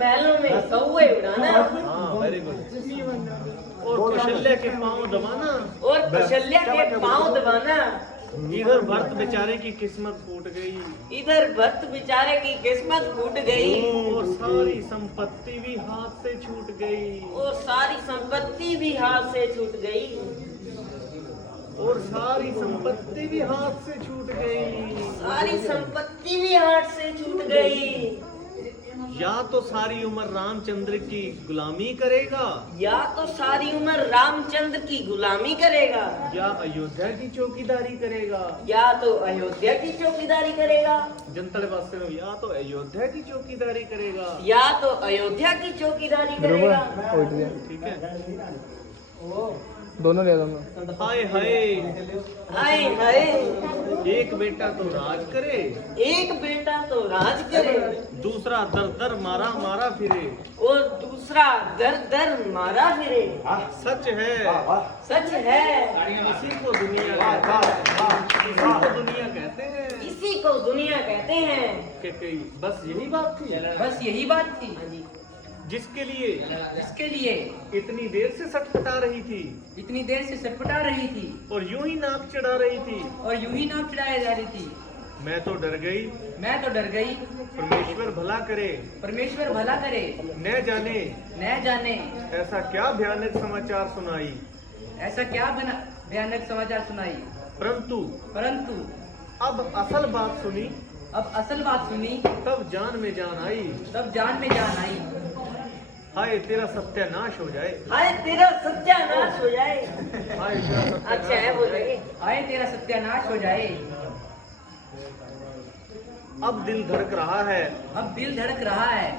महलों में कौवे उड़ाना। हाँ वेरी गुड। और कौशल्या के पांव दबाना। और कौशल्या के पांव दबाना। इधर भरत बेचारे की किस्मत फूट गई। इधर भरत बेचारे की किस्मत फूट गई। और सारी संपत्ति भी हाथ से छूट गई। और सारी संपत्ति भी हाथ से छूट गई। और सारी संपत्ति भी हाथ से छूट गई। सारी संपत्ति भी हाथ से छूट गई। या तो सारी उम्र रामचंद्र की गुलामी करेगा, या तो सारी उम्र रामचंद्र की गुलामी करेगा, या अयोध्या की चौकीदारी करेगा। या तो अयोध्या की चौकीदारी करेगा। जनता पास से या तो अयोध्या की चौकीदारी करेगा, या तो अयोध्या की चौकीदारी करेगा। ठीक है। दोनों ले लो। हाय हाय हाय हाय, एक बेटा तो राज करे, एक बेटा तो राज करे, दूसरा दर दर मारा मारा फिरे, और दूसरा दर दर मारा फिरे। सच है, सच है, इसी को दुनिया कहते हैं। इसी को दुनिया कहते हैं। कि बस यही बात थी। बस यही बात थी। जिसके लिए इतनी देर से सटपटा रही थी, इतनी देर से सटपटा रही थी, और यूं ही नाक चढ़ा रही थी, और यूं ही नाक चढ़ाई जा रही थी। मैं तो डर गई। परमेश्वर भला करे, परमेश्वर भला करे। न जाने ऐसा क्या भयानक समाचार सुनाई। ऐसा क्या भयानक समाचार सुनाई। परंतु अब असल बात सुनी, तब जान में जान आई। हाय तेरा सत्यानाश हो जाए। हाय तेरा सत्यानाश हो जाए। हाय तेरा अच्छा है, बोलेंगे हाय तेरा सत्यानाश हो जाए। अब दिल धड़क रहा है,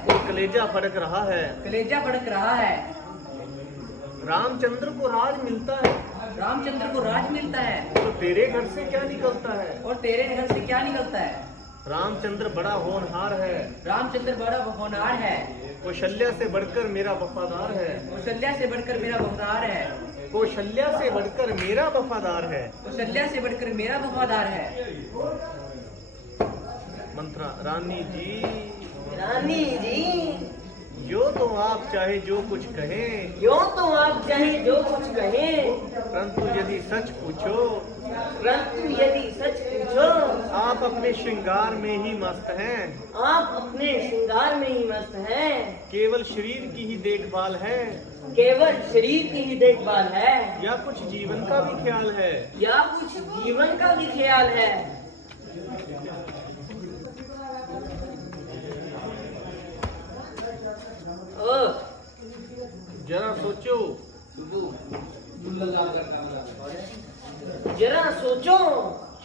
और कलेजा फड़क रहा है। रामचंद्र को राज मिलता है, तो तेरे घर से क्या निकलता है। रामचंद्र बड़ा होनहार है, कौशल्या से बढ़कर मेरा वफादार है। मंत्रा रानी जी, यो तो आप चाहे जो कुछ कहें, परंतु यदि सच पूछो, आप अपने श्रृंगार में ही मस्त हैं। केवल शरीर की ही देखभाल है, या कुछ जीवन का भी ख्याल है। जरा सोचो,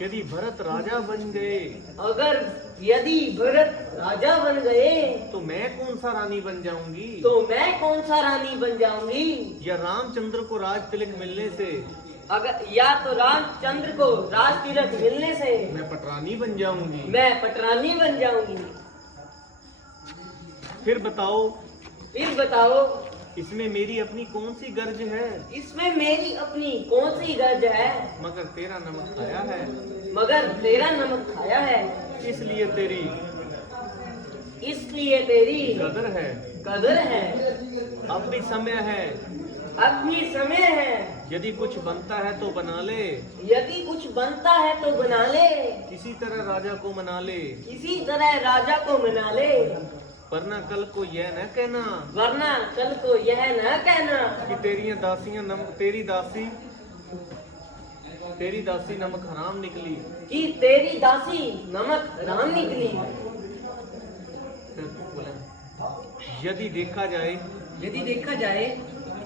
यदि भरत राजा बन गए, तो मैं कौन सा रानी बन जाऊंगी। या रामचंद्र को राज तिलक मिलने से, या तो रामचंद्र को राज तिलक मिलने से मैं पटरानी बन जाऊंगी। फिर बताओ, इसमें मेरी अपनी कौन सी गर्ज है। मगर तेरा नमक खाया है, इसलिए तेरी कदर है। अब भी समय है, यदि कुछ बनता है तो बना ले, किसी तरह राजा को मना ले, वरना कल को यह न कहना कि तेरी दासी नमक हराम निकली। यदि देखा जाए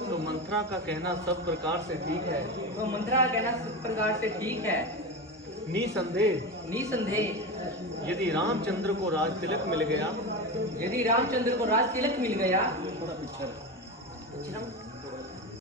तो मंत्रा का कहना सब प्रकार से ठीक है। निसंदेह यदि रामचंद्र को राज तिलक मिल गया,